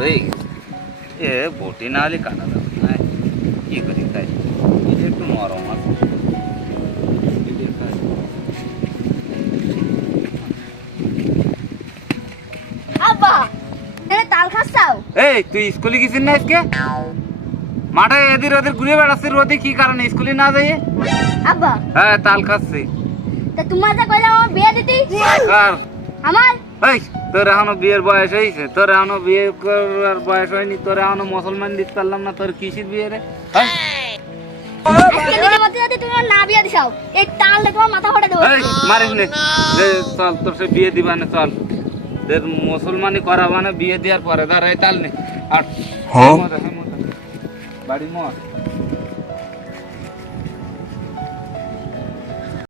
হয়ে গেছে। এ বটি না হলে কাটা যাবে না, কি করি তাই এটা একটু নরম আছে। আব্বা এনে তাল খাচ্ছাও? এই তুই স্কুলে গেছিস না আজকে? মাঠে এদের ওদের ঘুরে বেড়াচ্ছিস রোদে, কি কারণে স্কুলে না যাই? আব্বা হ্যাঁ তাল খাচ্ছি। তা তোমার যা কইলাম আমার বিয়ে দিতি, কার? আমার এই তোর এখনো বিয়ের বয়স হয়েছে? তোর এখনো বিয়ে করার বয়স হয়নি, তোর এখনো মুসলমান দিতে পারলাম না, তোর কিসের বিয়ে রে? আজকে দিনের মধ্যে যদি তুমি আমার না বিয়ে দিছাও এই তাল তোমার মাথা ফাটা দেবো। এই মারিস নে, চল তোর সে বিয়ে দিবানে, চল তোর মুসলমানি করাবানে, বিয়ে দেওয়ার পরে দাঁড়াই তাল নে আর বাড়ি মর।